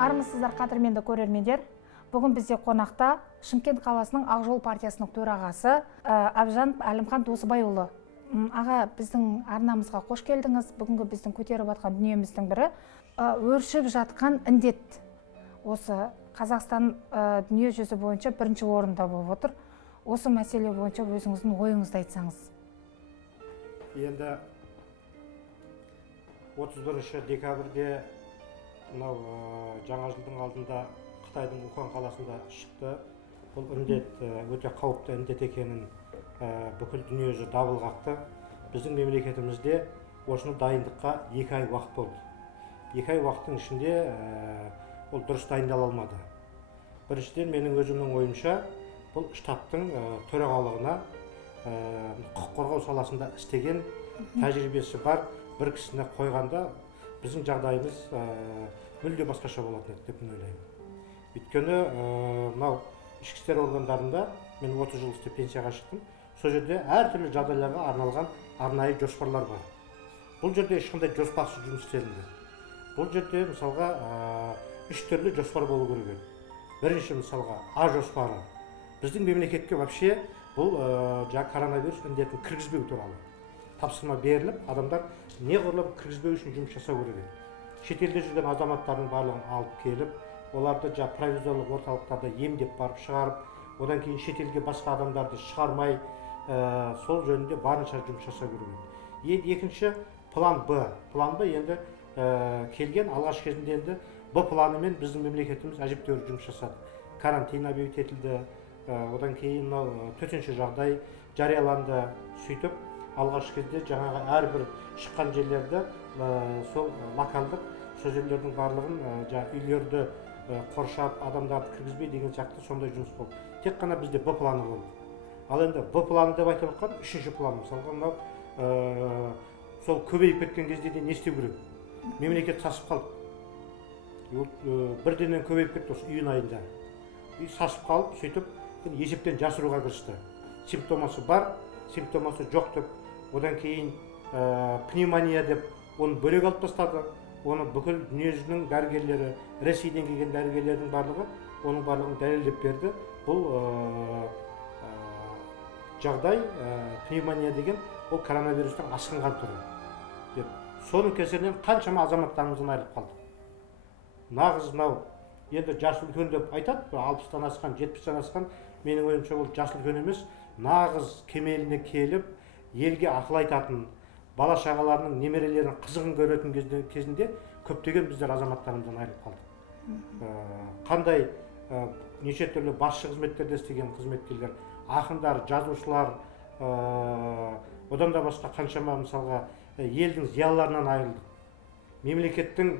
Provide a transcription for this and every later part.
Армысыздар қадірменді көрермендер. Бүгін бізде қонақта Шымкент қаласының Ақ жол партиясының төрағасы Абжанов Әлімхан Досыбайұлы. Аға, біздің арнамызға қош келдіңіз. Бүгінгі біздің көтеріп жатқан дүниеміздің бірі өршіп жатқан індет. Осы Қазақстан дүние жүзі бойынша бірінші орында болып отыр. Осы мәселе бойынша өзіңіздің ойыңызды айтсаңыз. Енді 31 декабрьде мынау жаңа жылдың алдында Қытайдың Ухан қаласында шықты. Бұл індет өте қауіпті індет екенін бүкіл дүние жүзі дабыл қақты. Біздің мемлекетімізде осыны дайындыққа 2 ай уақыт болды. 2 ай уақыттың ішінде ол дұрыс дайындала алмады. Біріншіден, менің өзімнің ойымша, бұл штабтың төрағалығына құқық қорғау саласында істеген тәжірибесі бар бір кісіні қойғанда біздің жағдайымыз мүлде басқаша болатын еді деп ойлаймын. Өйткені мынау ішкі істер органдарында мен 30 жыл істеп пенсияға шықтым. Сол жерде әртүрлі жағдайларға арналған арнайы жоспарлар бар. Бұл жерде ешқандай жоспарсыз жұмыс істелінді. Бұл жерде мысалға 3 түрлі жоспар болу керек. Бірінші мысалға А жоспары. Біздің мемлекетке вообще бұл коронавирус індетін кіргізбеу туралы тапсырма беріліп, адамдар неғұрлым кіргізбеу үшін жұмыс жасау керек. Шетелде жүрген азаматтардың барлығын алып келіп, оларды провизорлық орталықтарда емдеп барып шығарып, одан кейін шетелге басқа адамдарды шығармай, сол жөнінде барынша жұмыс жасау керек. Екінші план Б. План Б енді келген алғаш кезінде енді Б планымен біздің мемлекетіміз әжептәуір жұмыс жасады. Карантин объявить етілді, одан кейін төтенше жағдай жарияланды. Сөйтіп алғаш кезде жаңағы әрбір шыққан жерлерді сол локалдық сол жерлердің барлығын үйлерді қоршап, адамдарды кіргізбей деген сияқты сондай жұмыс болды. Тек қана бізде Б планы болды. Ал енді Б планы деп айтып отқан үшінші план. Мысалға мынау сол көбейіп кеткен кезде де не істеу керек? Мемлекет сасып қалды. Бірденен көбейіп кетті осы июнь айында. Сасып қалып, сөйтіп есептен жасыруға кірісті. Симптомасы бар, симптомасы жоқ деп, одан кейін пневмония деп оны бөлек алып тастады. Оны бүкіл дүниежүзінің дәрігерлері, Ресейден келген дәрігерлердің барлығы оның барлығын дәлелдеп берді. Бұл жағдай пневмония деген ол коронавирустың асқынған түрі. Соның кесірінен қаншама азаматтарымыздан айырылып қалды. Нағыз мынау енді жас үлкен деп айтады, 60-тан асқан, 70-тан асқан, менің ойымша ол жас үлкен емес, нағыз кемеліне келіп, елге ақыл айтатын, бала шағаларының немерелерінің қызығын көретін кезінде көптеген біздер азаматтарымыздан айырылып қалдық. Қандай неше түрлі басшы қызметтерде істеген қызметкерлер, ақындар, жазушылар, одан да басқа қаншама мысалға елдің зиялыларынан айырылдық. Мемлекеттің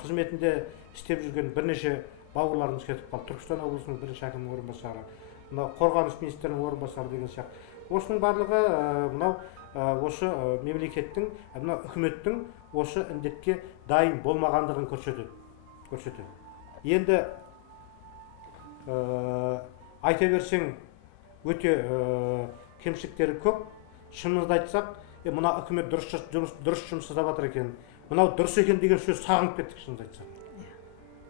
қызметінде істеп жүрген бірнеше бауырларымыз кетіп қалды. Түркістан облысының бірінші әкімінің орынбасары, қорғаныс министрінің орынбасары деген сияқты. Осының барлығы мынау осы мемлекеттің, үкіметтің осы індетке дайын болмағандығын көрсетеді. Енді айта берсең өте кемшіліктері көп. Шынымызды айтсақ, мына үкімет дұрыс жұмыс жасап жатыр екен. Мынау дұрыс екен деген сөз сағынып кеттік, шынымызды айтсақ.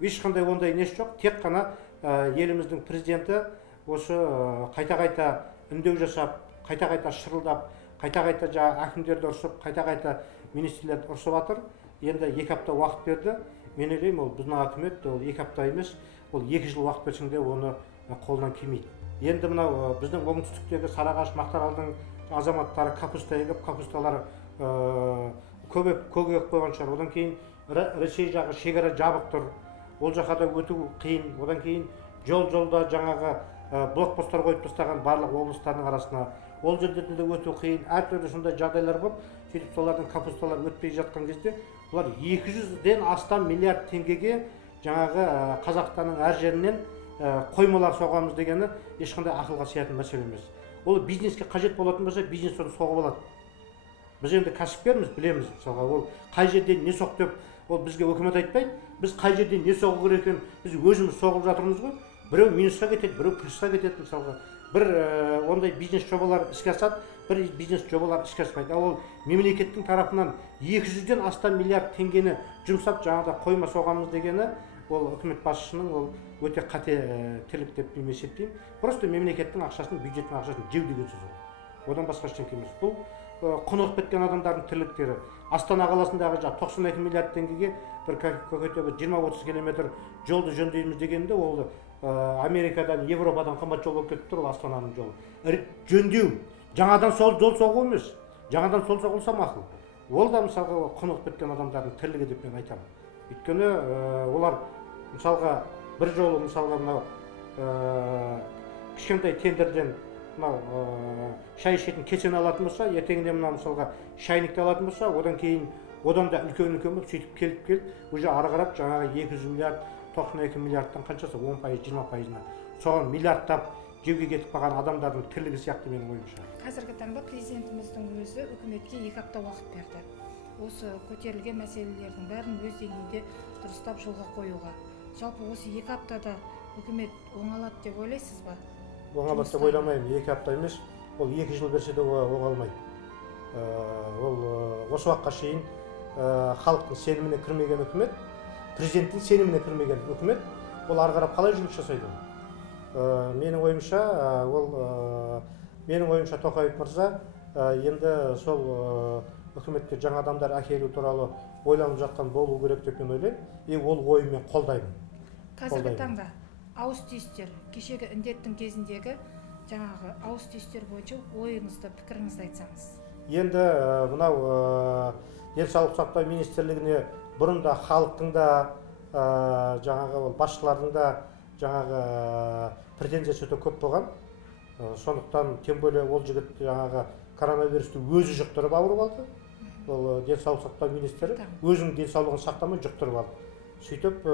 Ешқандай ондай несі жоқ. Тек қана еліміздің президенті осы қайта-қайта үндеу жасап, қайта-қайта шырылдап, қайта-қайта әкімдерді ұрсып, қайта-қайта министрлерді ұрсып жатыр. Енді 2 апта уақыт берді. Мен ойлаймын, ол біздің үкімет ол 2 апта емес, ол 2 жыл уақыт берсең де оны қолдан келмейді. Енді мынау біздің оңтүстіктегі Сарыағаш, Мақтааралдың азаматтары капуста егіп, капусталар көбеп көгеп қойған шығар. Одан кейін Ресей жағы шекара жабық тұр. Ол жаққа да өту қиын. Одан кейін жолда жаңағы блокпосттар қойып тастаған барлық облыстардың арасына. Ол жердерде де өту қиын. Әртүрлі сондай жағдайлар болып, сөйтіп солардың капусталар өтпей жатқан кезде, бұлар 200-ден астам миллиард теңгеге жаңағы Қазақстанның әр жерінен қоймалар соғамыз дегені ешқандай ақылға сиятын мәселе емес. Ол бизнеске қажет болатын болса, бизнес соны соғып алады. Біз енді кәсіпкерміз, білеміз, мысалға, ол қай жерден не соқ деп, ол бізге үкімет айтпайды. Біз қай жерден не соғу керек екенін біз өзіміз соғып жатырмыз ғой. Біреу минусқа кетеді, біреу плюсқа кетеді, мысалға. Бір ондай бизнес жобалар іске асады, бір бизнес жобалар іске аспайды. Ол мемлекеттің тарапынан 200-ден астам миллиард теңгені жұмсап жаңағыда қойма соғамыз дегені ол үкімет басшысының ол өте қате тірлік деп мен есептеймін. Просто мемлекеттің ақшасын, бюджеттің ақшасын жеу деген сөз ол. Одан басқа ештеңе емес. Бұл құнығып кеткен адамдардың тірліктері. Астана қаласындағы 92 миллиард теңгеге бір какой-то 20-30 километр жолды жөндейміз дегенде ол Америкадан, Европадан қымбат жол болып кетіп тұр, ол Астананың жолы. Жөндеу, жаңадан жол соғу емес, жаңадан жол соғылса мақұл. Ол да мысалға құнығып кеткен адамдардың тірлігі деп мен айтамын. Өйткені олар мысалға бір жолы мысалға мынау кішкентай тендерден мынау шай ішетін кесен алатын болса, ертеңінде мына мысалға шайникті алатын болса, одан кейін одан да үлкен болып сөйтіп келіп уже ары қарап жаңағы 200 миллиард 92 миллиардтан қаншасы 10%, 20%-на соған миллиардтап жеуге кетіп қалған адамдардың тірлігі сияқты менің ойымша. Қазіргі таңда президентіміздің өзі үкіметке 2 апта уақыт берді. Осы көтерілген мәселелердің бәрін өз деңгейінде дұрыстап жолға қоюға. Жалпы осы 2 аптада үкімет оңалады деп ойлайсыз ба? Оңалады деп ойламаймын. 2 апта емес, ол 2 жыл берсе де оңалмайды. Ол осы уақытқа шейін халықтың сеніміне кірмеген үкімет, президенттің сеніміне кірмеген үкімет, ол ары қарап қалай жұмыс жасайды? Менің ойымша Тоқаев мырза енді сол үкіметке жаңа адамдар әкелу туралы ойланып жатқан болу керек деп мен ойлаймын. Ол ойымен қолдаймын. Қазіргі таңда ауыз түйістер, кешегі індеттің кезіндегі жаңағы ауыз түйістер бойынша ойыңызды, пікіріңізді айтсаңыз. Енді мынау денсаулық сақтау министрлігіне бұрын да халықтың да жаңағы басшылардың да жаңағы претензиясы өте көп болған. Сондықтан тем более ол жігіт жаңағы коронавирусты өзі жұқтырып ауырып алды. Ол денсаулық сақтау министрі өзінің денсаулығын сақтамай жұқтырып алды. Сөйтіп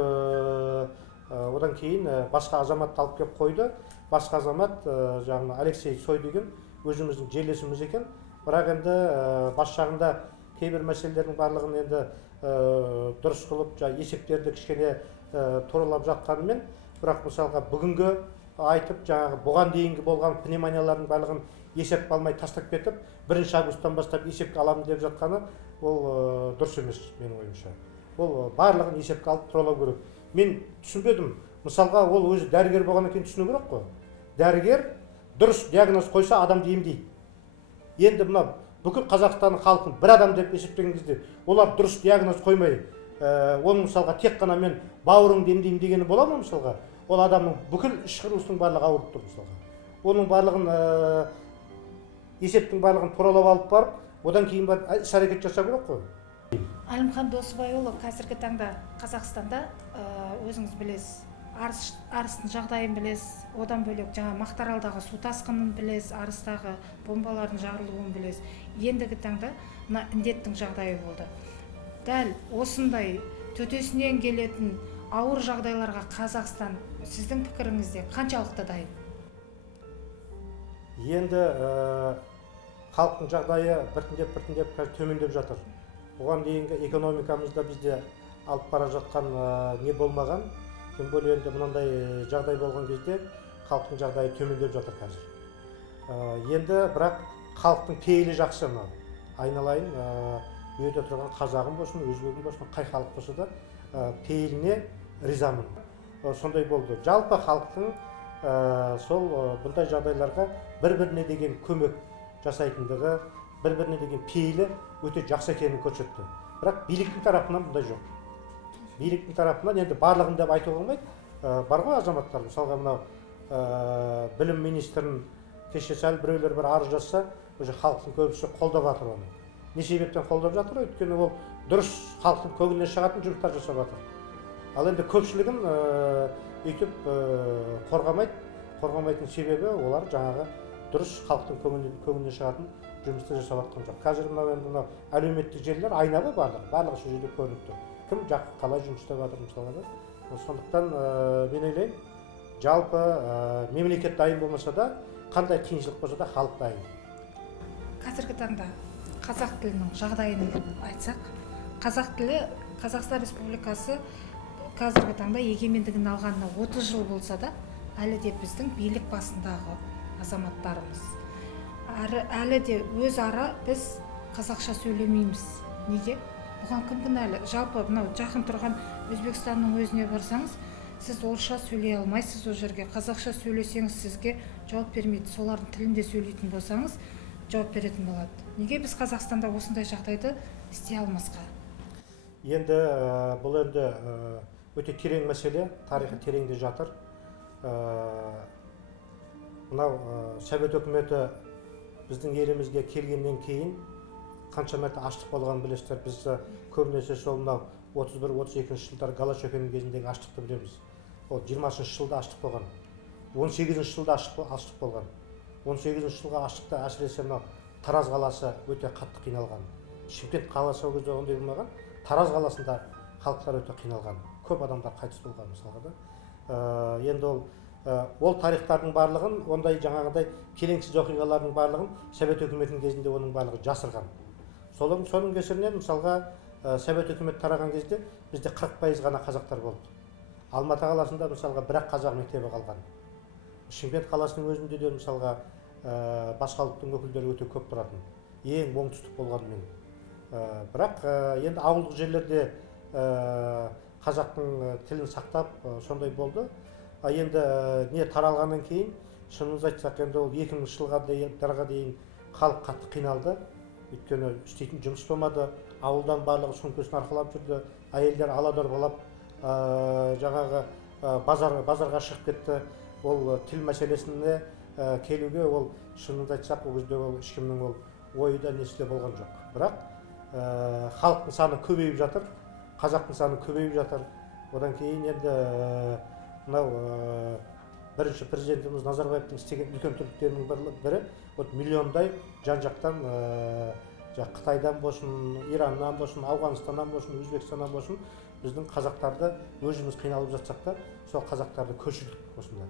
одан кейін басқа азаматты алып келіп қойды. Басқа азамат жаңағы Алексей Цой деген өзіміздің жерлесіміз екен. Бірақ енді бас жағында кейбір мәселелердің барлығын енді дұрыс қылып, есептерді кішкене туралап жатқанымен, бірақ мысалға бүгінгі айтып жаңағы бұған дейінгі болған пневмониялардың барлығын есеп алмай тастап кетіп, 1 августтан бастап есепке аламын деп жатқаны ол дұрыс емес менің ойымша. Ол барлығын есепке алып туралау керек. Мен түсінбедім. Мысалға ол өзі дәрігер болғаннан кейін түсіну керек қой. Дәрігер дұрыс диагноз қойса адамды емдейді. Енді мына бүкіл Қазақстанның халқын бір адам деп есептеген кезде олар дұрыс диагноз қоймай, оның мысалға тек қана мен бауырыңды емдеймін дегені бола ма мысалға? Ол адамның бүкіл іш құрылысының барлығы ауырып тұр мысалға. Оның барлығын есептің барлығын туралап алып барып, одан кейін барып іс-әрекет жасау керек қой. Әлімхан Досыбайұлы қазіргі таңда Қазақстанда өзіңіз білесіз, Арыстың жағдайын білесіз, одан бөлек жаңа Мақтааралдағы су тасқынын білесіз, Арыстағы бомбалардың жарылуын білесіз. Ендігі таңда мына індеттің жағдайы болды. Дәл осындай төтесінен келетін ауыр жағдайларға Қазақстан сіздің пікіріңізде қаншалықты дайын? Енді халықтың жағдайы біртіндеп төмендеп жатыр. Оған дейінгі экономикамызда бізде алып бара жатқан не болмаған. Тем более енді мынандай жағдай болған кезде халықтың жағдайы төмендеп жатыр қазір. Енді бірақ халықтың пейілі жақсы мынау. Айналайын, үйде тұрған қазағым болсын, өзбегім болсын, қай халық болса да пейіліне ризамын. Сондай болды. Жалпы халықтың сол бұндай жағдайларға бір-біріне деген көмек жасайтындығы, бір-біріне деген пейілі өте жақсы екенін көрсетті. Бірақ биліктің тарапынан бұндай жоқ. Биліктің тарапынан енді барлығын деп айтуға болмайды. Бар ғой азаматтар, мысалға мынау білім министрін кеше сәл біреулер бір арыз жазса, уже халықтың көбісі қолдап жатыр оны. Не себептен қолдап жатыр? Өйткені ол дұрыс халықтың көңілінен шығатын жұмыстар жасап жатыр. Ал енді көпшілігін өйтіп қорғамайтын себебі олар жаңағы дұрыс халықтың көңілінен шығатын жұмысты жасап жатқан жоқ. Қазір мынау әлеуметтік желілер айна ғой барлығы сол жерде көрініп тұр. Кім қалай жұмыс істеп жатыр мысалға да. Сондықтан мен ойлаймын, жалпы мемлекет дайын болмаса да, қандай қиыншылық болса да халық дайын. Қазіргі таңда қазақ тілінің жағдайын айтсақ, қазақ тілі Қазақстан Республикасы қазіргі таңда егемендігін алғанына 30 жыл болса да, әлі де біздің билік басындағы азаматтарымыз. Әлі де өз ара біз қазақша сөйлемейміз. Неге? бұған кім кінәлі? Жалпы мынау жақын тұрған Өзбекстанның өзіне барсаңыз, сіз орысша сөйлей алмайсыз ол жерге. Қазақша сөйлесеңіз сізге жауап бермейді. Солардың тілінде сөйлейтін болсаңыз жауап беретін болады. Неге біз Қазақстанда осындай жағдайды істей алмасқа? Енді бұл енді өте терең мәселе, тарихы тереңде жатыр. Мынау Совет үкіметі біздің елімізге келгеннен кейін қанша мәрте аштық болғанын білесіздер. Біз көбінесе сол мынау 31-32 жылдар Голощекиннің кезіндегі аштықты білеміз. Ол 20-шы жылда аштық болған. 18-ші жылда аштық болған. 18-ші жылға аштықта әсіресе мынау Тараз қаласы өте қатты қиналған. Шымкент қаласы ол кезде ондай болмаған. Тараз қаласында халықтар өте қиналған. Көп адамдар қайтыс болған мысалға да. Енді ол тарихтардың барлығын, ондай жаңағыдай келеңсіз оқиғалардың барлығын Совет үкіметінің кезінде оның барлығы жасырған. Соның кесірінен мысалға Совет үкімет тараған кезде бізде 40% ғана қазақтар болды. Алматы қаласында мысалға бір-ақ қазақ мектебі қалған. Шымкент қаласының өзінде де мысалға басқа ұлттың өкілдері өте көп тұратын. Ең оңтүстік болғанымен. Бірақ енді ауылдық жерлерде қазақтың тілін сақтап сондай болды. Енді не таралғаннан кейін, шынымызды айтсақ, енді ол 2000 жылға дейін халық қатты қиналды. Өйткені істейтін жұмыс болмады, ауылдан барлығы сөмкесін арқалап жүрді, әйелдер аладорбалап жаңағы базарға шығып кетті. Ол тіл мәселесіне келуге, ол шынымызды айтсақ, ол кезде ол ешкімнің ол ойда несінде болған жоқ. Бірақ халықтың саны көбейіп жатыр, қазақтың саны көбейіп жатыр. Одан кейін енді мынау бірінші президентіміз Назарбаевтың істеген үлкен тірліктерінің бірі, миллиондай жан-жақтан, Қытайдан болсын, Ираннан болсын, Ауғанстаннан болсын, Өзбекстаннан болсын, біздің қазақтарды өзіміз қиналып жатсақ та, сол қазақтарды көшірдік осында.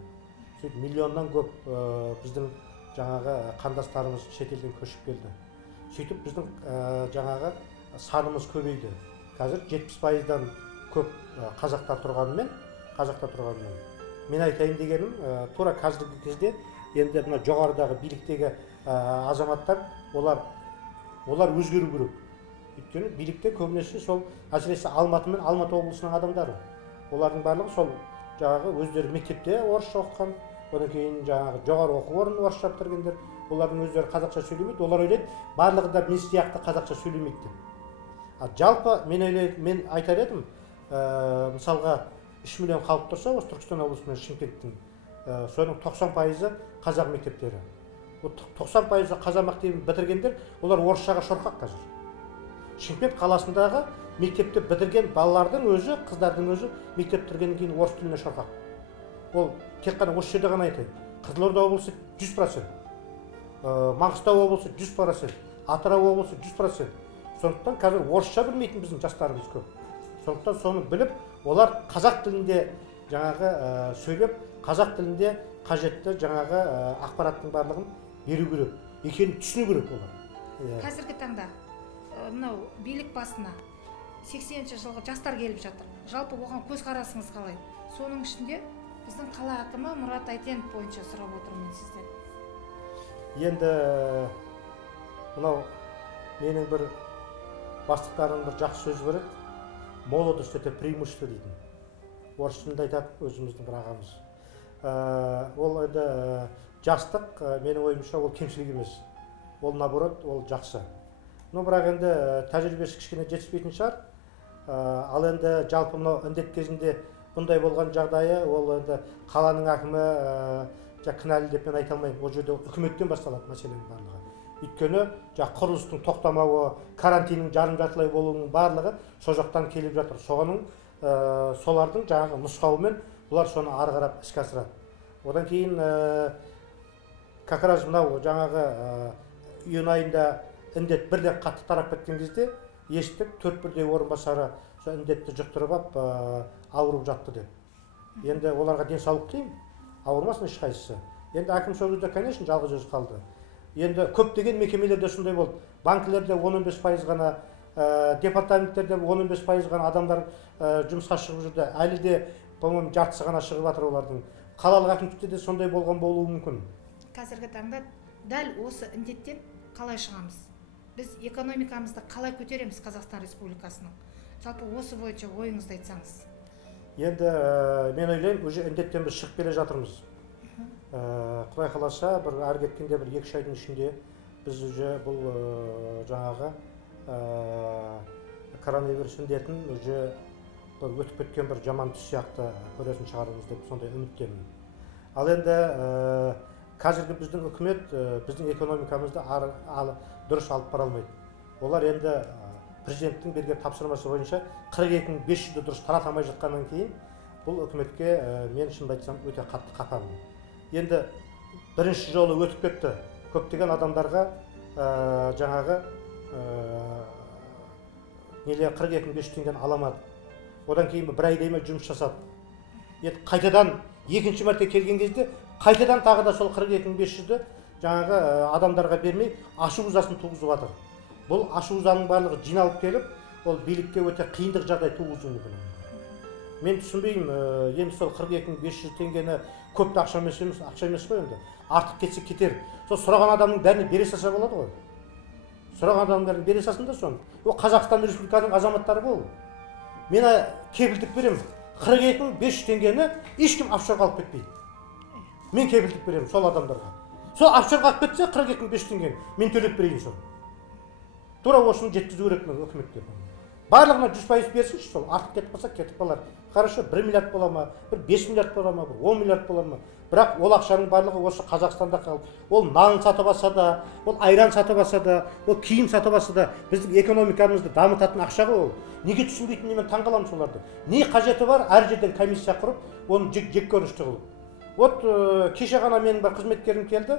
Сөйтіп миллионнан көп біздің жаңағы қандастарымыз шетелден көшіп келді. Сөйтіп біздің жаңағы санымыз көбейді. Қазір 70%-дан көп қазақтар тұрғанымен, мен айтайын дегенім, тура қазіргі кезде енді мына жоғарыдағы биліктегі азаматтар, олар өзгеру керек. Өйткені билікте көбінесе сол әсіресе Алматы мен Алматы облысының адамдары. Олардың барлығы сол жаңағы өздері мектепте орысша оқыған, одан кейін жаңағы жоғары оқу орнын орысша бітіргендер, олардың өздері қазақша сөйлемейді. Олар ойлайды, барлығы да мен сияқты қазақша сөйлемейді деп. Жалпы мен айтар едім, мысалға 3 миллион халық тұрса, осы Түркістан облысы мен Шымкенттің, соның 90%-ы қазақ мектептері. 90%-ы қазақ мектебін бітіргендер, олар орысшаға шорқақ қазір. Шымкент қаласындағы мектепті бітірген балалардың өзі, қыздардың өзі мектеп бітіргеннен кейін орыс тіліне шорқақ. Ол тек қана осы жерде ғана айтайын. Қызылорда облысы 100%, Маңғыстау облысы 100%, Атырау облысы 100%. Сондықтан қазір орысша білмейтін біздің жастарымыз көп. Сондықтан соны біліп, олар қазақ тілінде жаңағы сөйлеп, қазақ тілінде қажетті жаңағы ақпараттың барлығын беру керек. Екенін түсіну керек олар. Қазіргі таңда мынау билік басына 80-ші жылғы жастар келіп жатыр. Жалпы оған көзқарасыңыз қалай? Соның ішінде біздің қала әкімі Мұрат Әйтенов бойынша сұрап отырмын сізден. Енді мынау менің бір бастықтарының бір жақсы сөзі бар еді. Молодость это преимущество дейтін. Орыс тілінде айтады өзіміздің бір ағамыз. Ол енді жастық, менің ойымша, ол кемшілік емес. Ол наоборот, ол жақсы. Бірақ енді тәжірибесі кішкене жетіспейтін шығар. Ал енді жалпы мынау індет кезінде бұндай болған жағдайы, ол енді қаланың әкімі кінәлі деп мен айта алмаймын. Ол жерде үкіметтен басталады мәселенің барлығы. Өйткені құрылыстың тоқтамауы, карантиннің жарым-жартылай болуының барлығы сол жақтан келіп жатыр. Солардың жаңағы нұсқауымен бұлар соны ары қарап іске асырады. Одан кейін как раз мынау жаңағы июнь айында індет бірден қатты тарап кеткен кезде естік 4 орынбасары індетті жұқтырып алып ауырып жатты деп. Енді оларға денсаулық тілеймін, ауырмасын ешқайсысы. Енді әкім сол кезде, конечно, жалғыз өзі қалды. Енді көптеген мекемелерде сондай болды. Банкілерде 15% ғана, департаменттерде 15% ғана адамдар жұмысқа шығып жүрді. Әлі де, по-моему, жартысы ғана шығып жатыр олардың. Қалалық әкімдікте де сондай болған болуы мүмкін. Қазіргі таңда дәл осы індеттен қалай шығамыз? біз экономикамызды қалай көтереміз Қазақстан Республикасының? Жалпы осы бойынша ойыңызды айтсаңыз. Енді мен ойлаймын, уже індеттен біз шығып келе жатырмыз. Құдай қаласа, бір әрі кеткенде бір 2-3 айдың ішінде біз уже бұл жаңағы коронавирус індетін уже өтіп кеткен бір жаман түс сияқты көретін шығармыз деп сондай үміттемін. Ал енді қазіргі біздің үкімет біздің экономикамызды дұрыс алып бара алмайды. Олар енді президенттің берген тапсырмасы бойынша 42.500-ді дұрыс тарата алмай жатқаннан кейін бұл үкіметке мен шынымды айтсам өте қатты қапамын. Енді бірінші жолы өтіп кетті. Көптеген адамдарға жаңағы 42.500 теңгені аламады. Одан кейін бір айдай ма жұмыс жасады. Енді қайтадан екінші мәрте келген кезде қайтадан тағы да сол 42.500-ді жаңағы адамдарға бермей ашу ызасын туғызып жатыр. Бұл ашу ызаның барлығы жиналып келіп, ол билікке өте қиындық жағдай туғызуы мүмкін. Мен түсінбеймін, енді сол 42.500 теңгені көпті ақша емес қой енді. Артық кетсе кетер. Сол сұраған адамның бәріне бере салса болады ғой. Сұраған адамның бәріне бере салсын да соны. Ол Қазақстан Республикасының азаматтары бол. Мен кепілдік беремін. 42.500 теңгені ешкім офшорға алып кетпейді. Мен кепілдік беремін сол адамдарға. Сол офшорға алып кетсе 42.500 теңгені мен төлеп берейін сол. Тура осыны жеткізу керек үкіметке. Барлығына 100% берсінші сол. Артық кетіп қалса кетіп қалар. Хорошо, 1 миллиард бола ма, 5 миллиард бола ма, 10 миллиард бола ма. Бірақ ол ақшаның барлығы осы Қазақстанда қалып. Ол нан сатып алса да, ол айран сатып алса да, ол киім сатып алса да, біздің экономикамызды дамытатын ақша ғой ол. Неге түсінбейтініне мен таңғаламын соларды. Не қажеті бар әр жерден комиссия құрып, оны жек көрінішті қылып. Вот кеше ғана менің бір қызметкерім келді,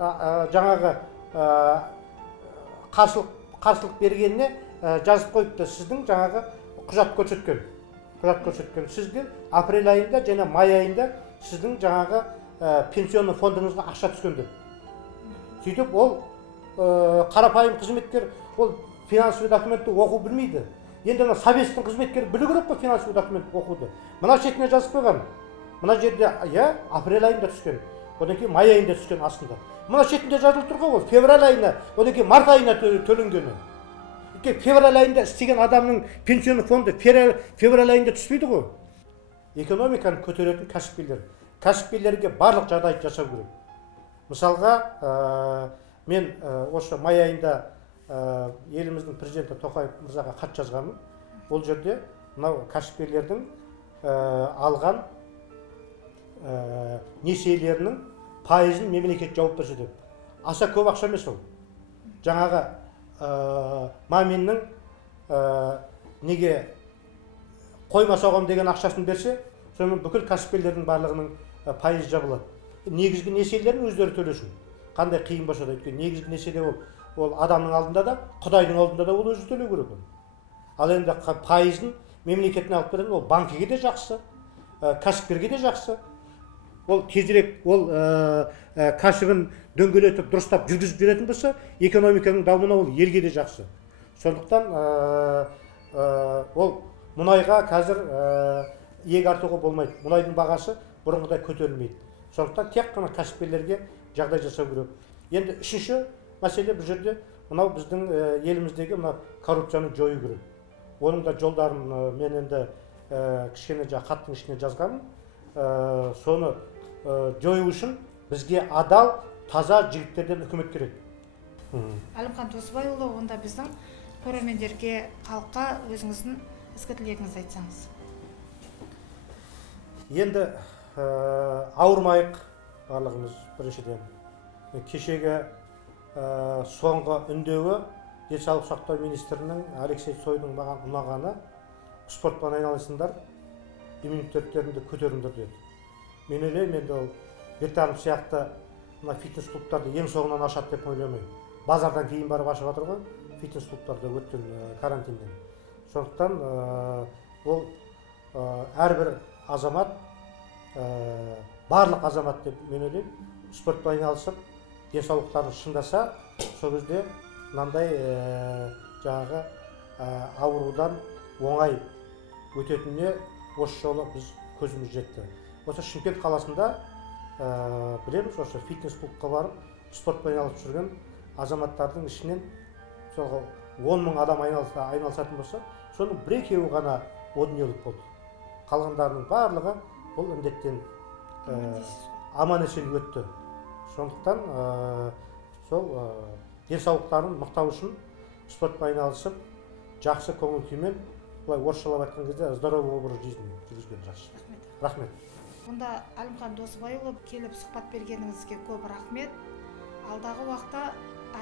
жаңағы қарсылық бергеніне жазып қойыпты, сіздің жаңағы құжат көрсеткен. Сізге апрель айында және май айында сіздің жаңағы пенсионный фондыңызға ақша түскен деп. Сөйтіп ол қарапайым қызметкер ол финансовый документті оқу білмейді. Енді советтің қызметкері білу керек қой финансовый документті оқуды. Мына шетіне жазып қойған. Мына жерде апрель айында түскен, одан кейін май айында түскен астында. Мына шетінде жазылып тұр ғой, февраль айына, одан кейін март айына төленгені. Февраль айында істеген адамның пенсионный фонды февраль айында түспейді ғой. Экономиканы көтеретін кәсіпкерлерге барлық жағдай жасау керек. Мысалға, мен осы май айында еліміздің президенті Тоқаев мырзаға хат жазғанмын. Ол жерде мынау кәсіпкерлердің алған несиелерінің пайызын мемлекет жауып берсе деп. Аса көп ақша емес ол. Жаңағы маминнің неге қойма соғам деген ақшасын берсе, сонымен бүкіл кәсіпкерлердің барлығының пайыз жабылады. Негізгі несиелерін өздері төлесін. Қандай қиын болса да, өйткені негізгі несиеде ол адамның алдында да, Құдайдың алдында да ол өзі төлеу керек. Ал енді пайызын мемлекеттен алып берген, ол банкіге де жақсы, кәсіпкерге де жақсы. Ол тезірек ол кәсібін дөңгелетіп дұрыстап жүргізіп жүретін болса, экономиканың дамуына ол елге де жақсы. Сондықтан ол мұнайға қазір иек артуға болмайды. Мұнайдың бағасы бұрынғыдай көтерілмейді. Сондықтан тек қана кәсіпкерлерге жағдай жасау керек. Енді үшінші мәселе бұл жерде мынау біздің еліміздегі коррупцияны жою керек. Оның да жолдарын мен енді кішкене хаттың ішіне жазғанмын. Соны жою үшін бізге адал, таза жігіттерден үкімет керек. Әлімхан Тосыбайұлы, онда біздің көрермендерге, халыққа өзіңіздің ізгі тілегіңізді айтсаңыз. Енді ауырмайық барлығымыз біріншіден. Кешегі соңғы үндеуі денсаулық сақтау министрінің Алексей Цойдың маған ұнағаны, спортпен айналысыңдар, иммунитеттеріңді көтеріңдер деді. Мен ойлаймын, енді ол Бертанов сияқты фитнес клубтарды ең соңынан ашады деп ойламаймын. Базардан кейін барып ашып жатыр ғой, фитнес клубтарды өткен карантиннен. Сондықтан ол әрбір азамат, барлық азамат деп мен ойлаймын, спортпен айналысып, денсаулықтарын шыңдаса, сол кезде мынандай жаңағы аурудан оңай өтетініне осы жолы біз көзіміз жетті. Осы Шымкент қаласында білеміз, осы фитнес клубқа барып, спортпен айналысып жүрген азаматтардың ішінен мысалға 10 мың адам айналысатын болса, соның 1-2 ғана о дүниелік болды. Қалғандарының барлығы бұл індеттен аман есен өтті. Сондықтан сол денсаулықтарын мықтау үшін спортпен айналысып, жақсы көңіл күймен, былай орысшалап айтқан кезде здоровый образ жизни жүргізген жақсы. Рахмет. Онда Әлімхан Досыбайұлы келіп сұхбат бергеніңізге көп рахмет. Алдағы уақытта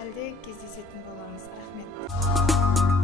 әлде кездесетін боламыз. Рахмет.